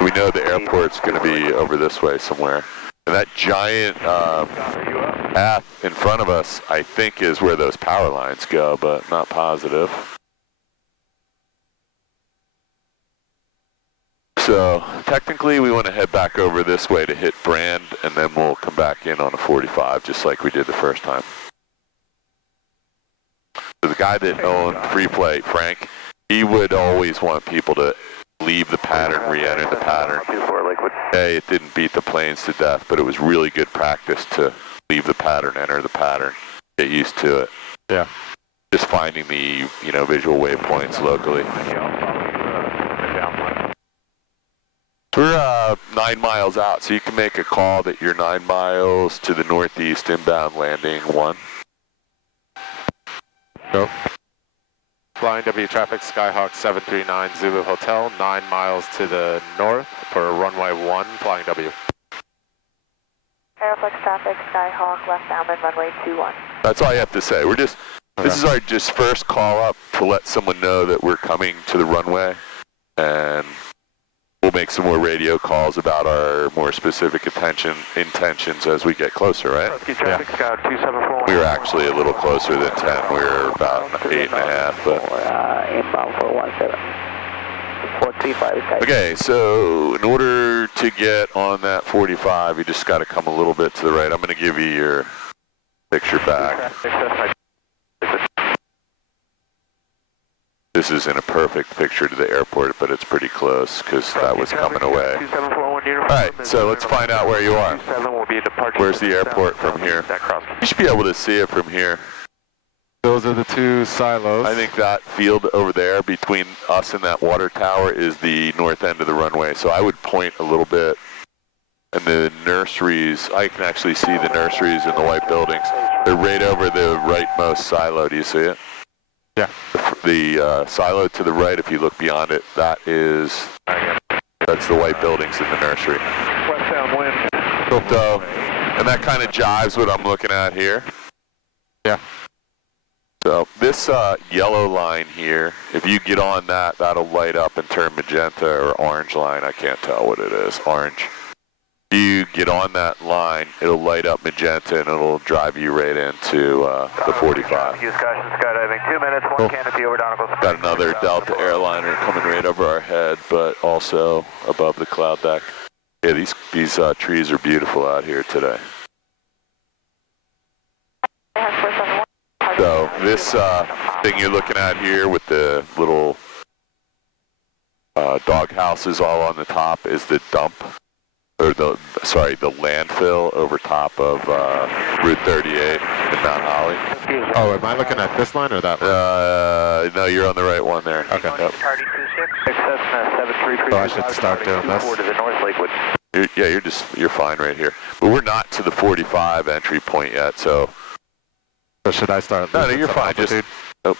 We know the airport's going to be over this way somewhere. And that giant path in front of us, I think, is where those power lines go, but not positive. So technically we want to head back over this way to hit Brand, and then we'll come back in on a 45, just like we did the first time. So the guy that owned Free Play, Frank, he would always want people to leave the pattern, re-enter the pattern. Hey, it didn't beat the planes to death, but it was really good practice to leave the pattern, enter the pattern, get used to it. Yeah. Just finding the, visual waypoints locally. We're 9 miles out, so you can make a call that you're 9 miles to the northeast, inbound landing 1. Go. Flying W traffic, Skyhawk 739 Zulu Hotel, 9 miles to the north for runway 1, flying W. Aeroflex traffic, Skyhawk, left downwind, runway 21. That's all you have to say. We're just, this is our just first call up to let someone know that we're coming to the runway, and we'll make some more radio calls about our more specific intentions as we get closer, right? Yeah. We were actually a little closer than 10. We were about 8.5, but... Inbound for 17. 435. Okay, so in order to get on that 45, you just got to come a little bit to the right. I'm going to give you your picture back. This isn't a perfect picture to the airport, but it's pretty close because that was coming away. All right, so let's find out where you are. Where's the airport from here? You should be able to see it from here. Those are the two silos. I think that field over there between us and that water tower is the north end of the runway. So I would point a little bit. And the nurseries, I can actually see the nurseries in the white buildings. They're right over the rightmost silo. Do you see it? Yeah. The silo to the right, if you look beyond it, that's the white buildings in the nursery. West downwind. So, and that kind of jives what I'm looking at here. Yeah. So this yellow line here, if you get on that, that'll light up and turn magenta or orange line. I can't tell what it is. Orange. If you get on that line, it'll light up magenta and it'll drive you right into the 45. Skydiving 2 minutes, 1 canopy over Donegal. Got another Delta airliner coming right over our head, but also above the cloud deck. Yeah, these trees are beautiful out here today. So this thing you're looking at here with the little dog houses all on the top is the dump, or the landfill over top of Route 38 in Mount Holly. Oh, am I looking at this line or that line? No, you're on the right one there. Okay. Yep. So I should start doing this. You're fine right here. But we're not to the 45 entry point yet, so So should I start? No, losing you're some fine. Just altitude? nope.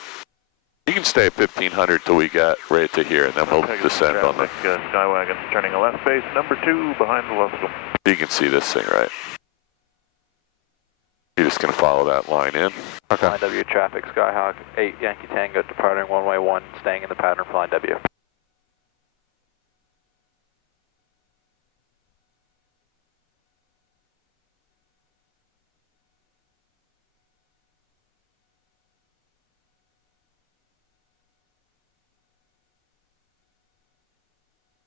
You can stay at 1500 till we get right to here, and then we'll descend on the. Skywagon turning a left base, number 2 behind the Luscombe. You can see this thing, right? You're just going to follow that line in. Okay. Flying W traffic, Skyhawk 8 Yankee Tango departing runway 1, staying in the pattern, flying W.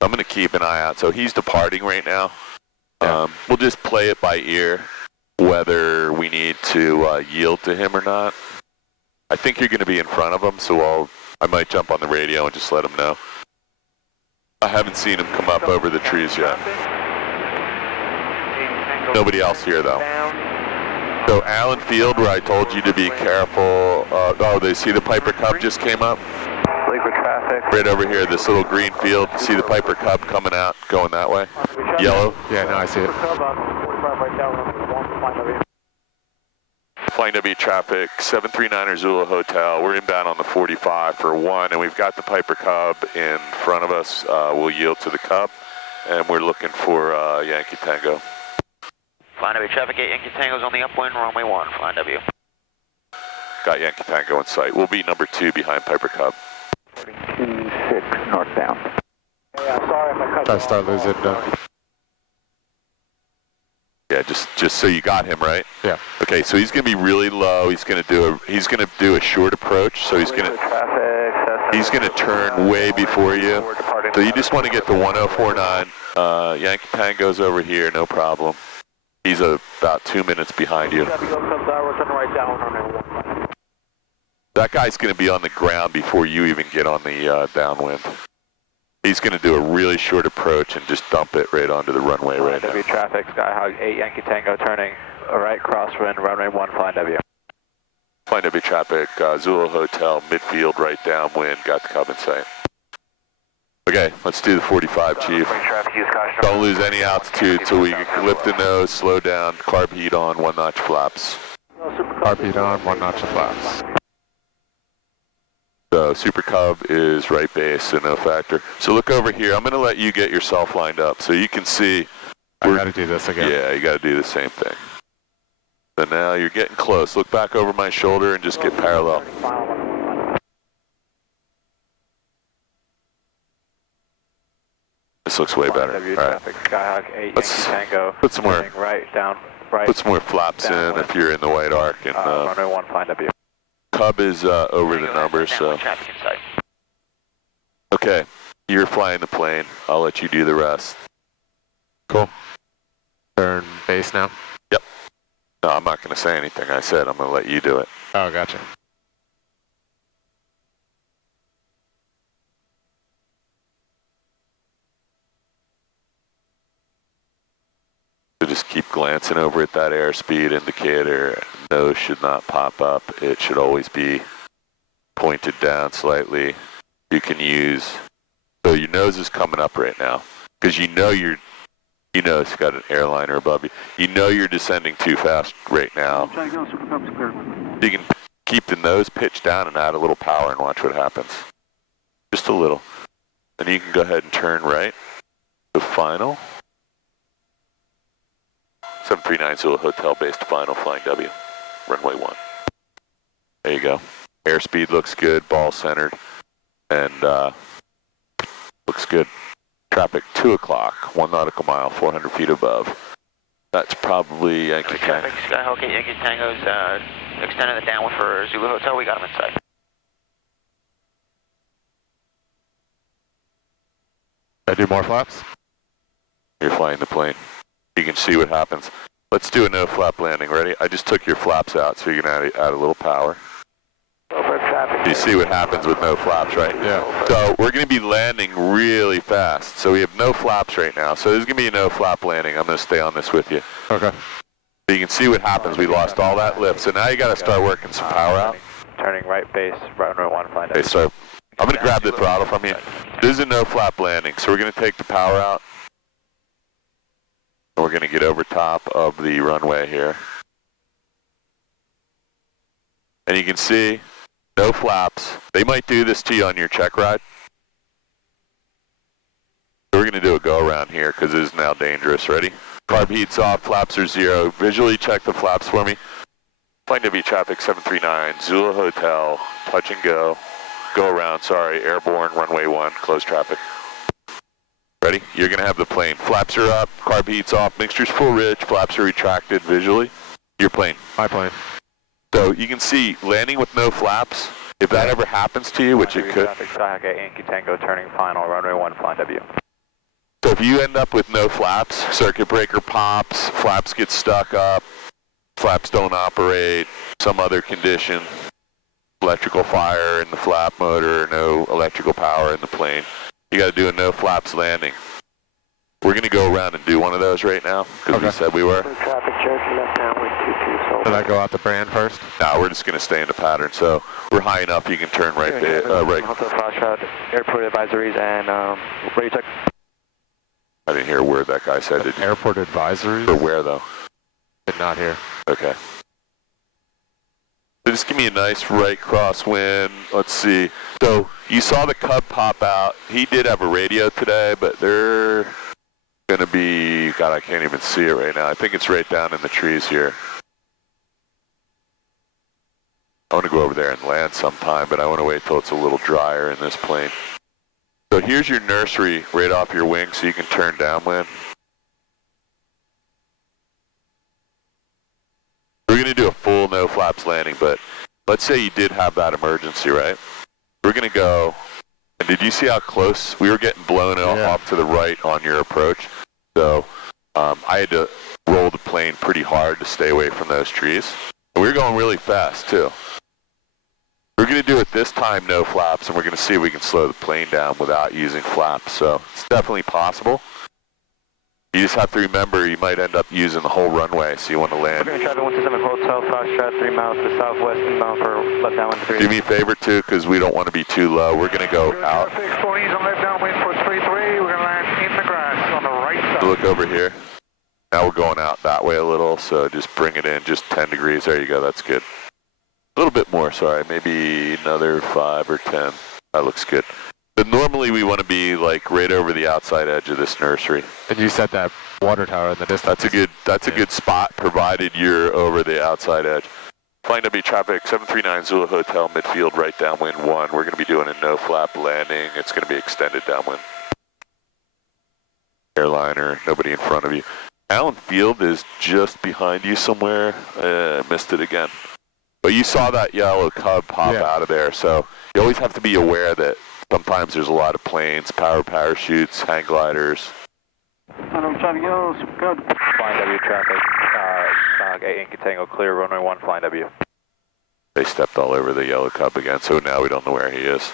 I'm going to keep an eye out. So he's departing right now. Yeah. We'll just play it by ear, whether we need to yield to him or not. I think you're going to be in front of him, so I might jump on the radio and just let him know. I haven't seen him come up over the trees yet. Nobody else here, though. So Allen Field, where I told you to be careful. Oh, they see the Piper Cub just came up? Lakewood traffic. Right over here, this little green field. See the Piper Cub coming out, going that way? Yellow. Yeah, no, I see it. Flying W traffic, 739er Zulu Hotel. We're inbound on the 45 for 1, and we've got the Piper Cub in front of us. We'll yield to the Cub, and we're looking for Yankee Tango. Flying W traffic 8 Yankee Tango's on the upwind, runway 1, flying W. Got Yankee Tango in sight. We'll be number 2 behind Piper Cub. 26 northbound. Yeah, sorry if I cut I start losing. Yeah, just so you got him right. Yeah. Okay, so he's going to be really low. He's going to do a short approach. So he's going to turn way before you. So you just want to get the 1049. Yankee Tango's over here, no problem. He's about 2 minutes behind you. That guy's going to be on the ground before you even get on the downwind. He's going to do a really short approach and just dump it right onto the runway right now. W traffic, Skyhawk 8 Yankee Tango turning right crosswind, runway 1, flying W. Flying W traffic, Zulu Hotel, midfield, right downwind, got the Cub in sight. Okay, let's do the 45, Chief. Don't lose any altitude till we lift the nose, slow down, carb heat on, 1 notch flaps. Carb heat on, 1 notch of flaps. So Super Cub is right base, so no factor. So look over here. I'm going to let you get yourself lined up so you can see. I got to do this again. Yeah, you got to do the same thing. So now you're getting close. Look back over my shoulder and just get parallel. This looks way better. W All right. traffic, Skyhawk 8 Let's Yankee Tango put some more. turning right down, right. Put some more flaps in if you're in the white arc. And runway 1, flying W. Cub is over the numbers, so. Traffic in sight. Okay, you're flying the plane. I'll let you do the rest. Cool. Turn base now. Yep. No, I'm not going to say anything. I said I'm going to let you do it. Oh, gotcha. So just keep glancing over at that airspeed indicator. Nose should not pop up. It should always be pointed down slightly. You can use, so your nose is coming up right now because you know it's got an airliner above you. You know you're descending too fast right now. You can keep the nose pitched down and add a little power and watch what happens. Just a little. Then you can go ahead and turn right. The final. 739 Zulu Hotel base to final, flying W, runway 1. There you go. Airspeed looks good, ball centered, and looks good. Traffic 2 o'clock, 1 nautical mile, 400 feet above. That's probably Yankee Tango. Traffic, Skyhawk 8 Yankee Tango's extending the downwind for Zulu Hotel. We got him in sight. I do more flaps? You're flying the plane. You can see what happens. Let's do a no flap landing. Ready? I just took your flaps out so you can add a little power. You see what happens with no flaps, right? Yeah. So we're going to be landing really fast. So we have no flaps right now. So there's going to be a no flap landing. I'm going to stay on this with you. Okay. So you can see what happens. We lost all that lift. So now you got to start working some power out. Turning right base, runway 1, flying W. Okay, so I'm going to grab the throttle from you. This is a no flap landing. So we're going to take the power out. We're going to get over top of the runway here. And you can see, no flaps. They might do this to you on your check ride. So we're going to do a go around here because it is now dangerous. Ready? Carb heat's off, flaps are 0. Visually check the flaps for me. Flight W traffic 739, Zulu Hotel, touch and go. Go around, sorry, airborne, runway 1, close traffic. Ready? You're going to have the plane. Flaps are up, carb heat's off, mixture's full ridge, flaps are retracted visually. Your plane. My plane. So you can see landing with no flaps, if that ever happens to you, which it could. Traffic Skyhawk 8 Yankee Tango turning final, runway 1, flying W. So if you end up with no flaps, circuit breaker pops, flaps get stuck up, flaps don't operate, some other condition, electrical fire in the flap motor, no electrical power in the plane, you got to do a no flaps landing. We're going to go around and do one of those right now, because we said we were. Traffic Cherokee left downwind 22, Did I go out the brand first? No, we're just going to stay in the pattern, so we're high enough you can turn right there. Right. Hotel flash out, airport advisories, and radio check. I didn't hear a word that guy said. Did you? Airport advisory? For where, though? Did not hear. Okay. So just give me a nice right crosswind. Let's see. So you saw the Cub pop out. He did have a radio today, but they're going to be, God, I can't even see it right now. I think it's right down in the trees here. I want to go over there and land sometime, but I want to wait till it's a little drier in this plane. So here's your nursery right off your wing so you can turn downwind. We're going to do a full no flaps landing, but let's say you did have that emergency, right? We're going to go, and did you see how close? We were getting blown off to the right on your approach. So I had to roll the plane pretty hard to stay away from those trees. And we were going really fast too. We're going to do it this time, no flaps, and we're going to see if we can slow the plane down without using flaps. So it's definitely possible. You just have to remember you might end up using the whole runway, so you want to land. We're going to traffic 127 Hotel, flash strat 3 miles to the southwest, inbound for left downwind 3. Do me a favor too, because we don't want to be too low. We're going to go out. Traffic 4 ease on left downwind for 33. We're going to land in the grass on the right side. Look over here. Now we're going out that way a little, so just bring it in just 10 degrees. There you go, that's good. A little bit more, sorry, maybe another 5 or 10. That looks good. But normally we want to be like right over the outside edge of this nursery. And you said that water tower in the distance. That's a good spot, provided you're over the outside edge. Flying W traffic 739 Zulu Hotel, midfield, right downwind 1. We're going to be doing a no flap landing. It's going to be extended downwind. Airliner, nobody in front of you. Allen Field is just behind you somewhere. Missed it again. But you saw that yellow Cub pop out of there, so you always have to be aware that sometimes there's a lot of planes, power parachutes, hang gliders. Flying W traffic, Skyhawk 8 Yankee Tango, clear, runway 1, flying W. They stepped all over the yellow Cub again, so now we don't know where he is.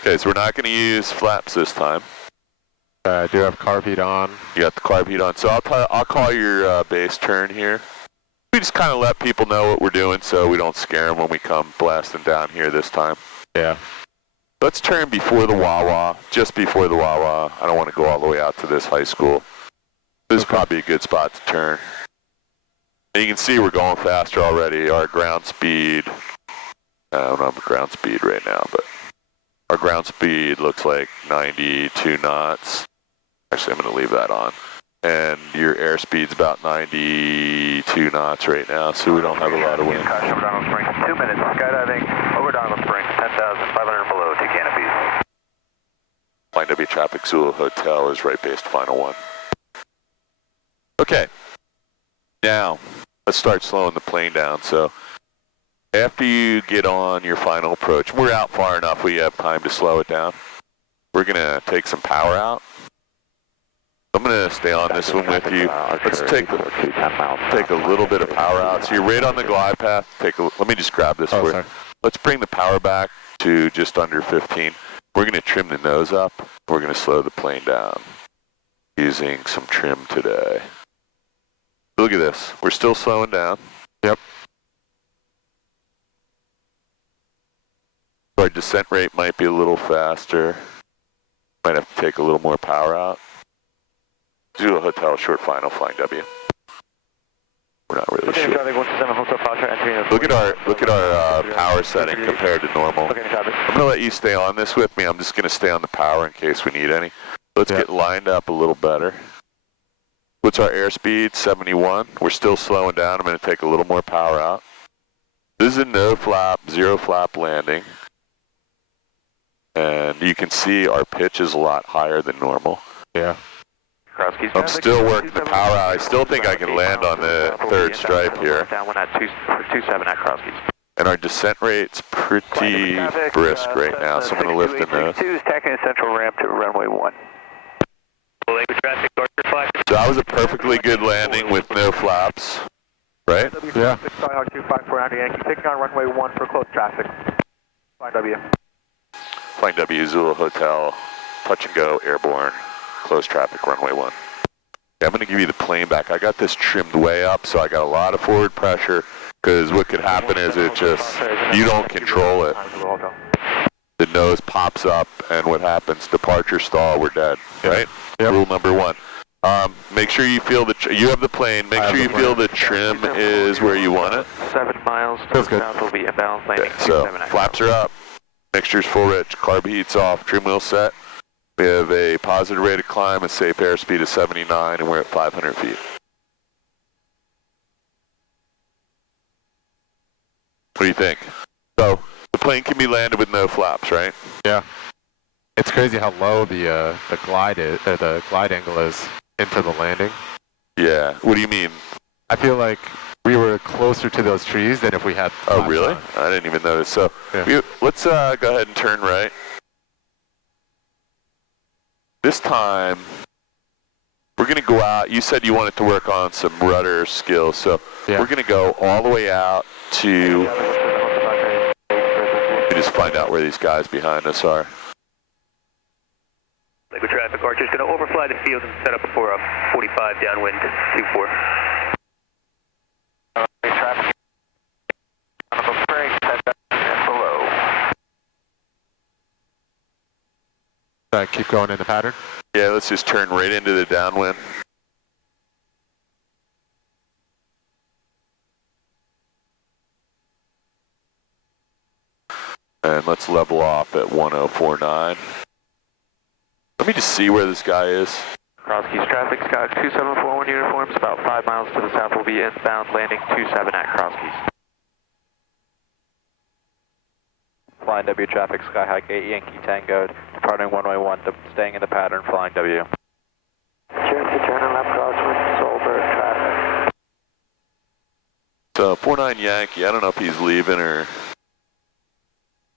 Okay, so we're not going to use flaps this time. I do have carb heat on. You got the carb heat on, so I'll call your base turn here. We just kind of let people know what we're doing so we don't scare them when we come blasting down here this time. Yeah. Let's turn before the Wawa, just before the Wawa. I don't want to go all the way out to this high school. This is probably a good spot to turn. And you can see we're going faster already. Our ground speed, I don't know ground speed right now, but our ground speed looks like 92 knots. Actually, I'm going to leave that on. And your airspeed's about 92 knots right now, so we don't have a lot of wind. Over Donald Springs, 2 minutes, skydiving over Donald Springs, 10,500 below, 2 canopies. Flying W traffic, Zulu Hotel is right based final 1. Okay, now let's start slowing the plane down. So after you get on your final approach, we're out far enough we have time to slow it down. We're going to take some power out. I'm going to stay on this one with you. Let's take a little bit of power out. So you're right on the glide path. Let me just grab this for you. Let's bring the power back to just under 15. We're going to trim the nose up. We're going to slow the plane down using some trim today. Look at this. We're still slowing down. Yep. Our descent rate might be a little faster. Might have to take a little more power out. Zulu Hotel, short final, flying W. we're not really Okay, sure. traffic 127, Hotel Foster entering. Look at our power setting compared to normal. Okay, traffic. I'm gonna let you stay on this with me. I'm just gonna stay on the power in case we need any. Let's get lined up a little better. What's our airspeed? 71. We're still slowing down. I'm gonna take a little more power out. This is a no flap, zero flap landing. And you can see our pitch is a lot higher than normal. Yeah. I'm still working the power out. I still think I can land on the third stripe here. Down 1 at 27 at cross keys. And our descent rate's pretty brisk right now, so I'm going to lift the nose. 2 is tacking a central ramp to runway 1. So that was a perfectly good landing with no flaps, right? Yeah. Skyhawk 254 Andy Yankee, taking on runway 1 for close traffic. Flying W. Flying W, Zulu Hotel, touch and go, airborne, close traffic, runway 1. Okay, I'm going to give you the plane back. I got this trimmed way up, so I got a lot of forward pressure, because what could happen is it just, you don't control it. The nose pops up, and what happens? Departure stall, we're dead, right? Yep. Rule number 1. Make sure you feel you have the plane, make sure you feel the trim is where you want it. 7 miles to the south will be inbound landing. Okay, so flaps are up, mixture's full rich, carb heat's off, trim wheel set. We have a positive rate of climb, a safe airspeed of 79, and we're at 500 feet. What do you think? So the plane can be landed with no flaps, right? Yeah. It's crazy how low the glide is, the glide angle is into the landing. Yeah. What do you mean? I feel like we were closer to those trees than if we had. Oh, really? I didn't even notice. So let's go ahead and turn right. This time, we're going to go out. You said you wanted to work on some rudder skills, so we're going to go all the way out to... Let me just find out where these guys behind us are. Liquid traffic, Archer's going to overfly the field and set up for a 45 downwind 24. Traffic. Keep going in the pattern? Yeah, let's just turn right into the downwind. And let's level off at 1049. Let me just see where this guy is. Cross keys traffic, Skyhawk 2741 uniforms, about 5 miles to the south will be inbound landing 27 at cross keys. Flying W traffic, Skyhawk 8 Yankee Tango, departing runway 1, staying in the pattern, flying W. Jersey, turning left crosswind, Solberg traffic. So 49 Yankee, I don't know if he's leaving or...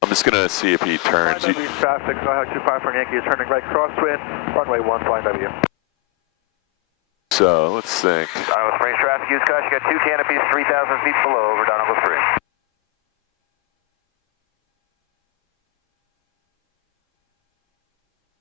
I'm just going to see if he turns. Flying W traffic, Skyhawk 254 Yankee is turning right crosswind, runway 1, flying W. So let's think. With range traffic, use caution, you got 2 canopies, 3,000 feet below, over down number 3.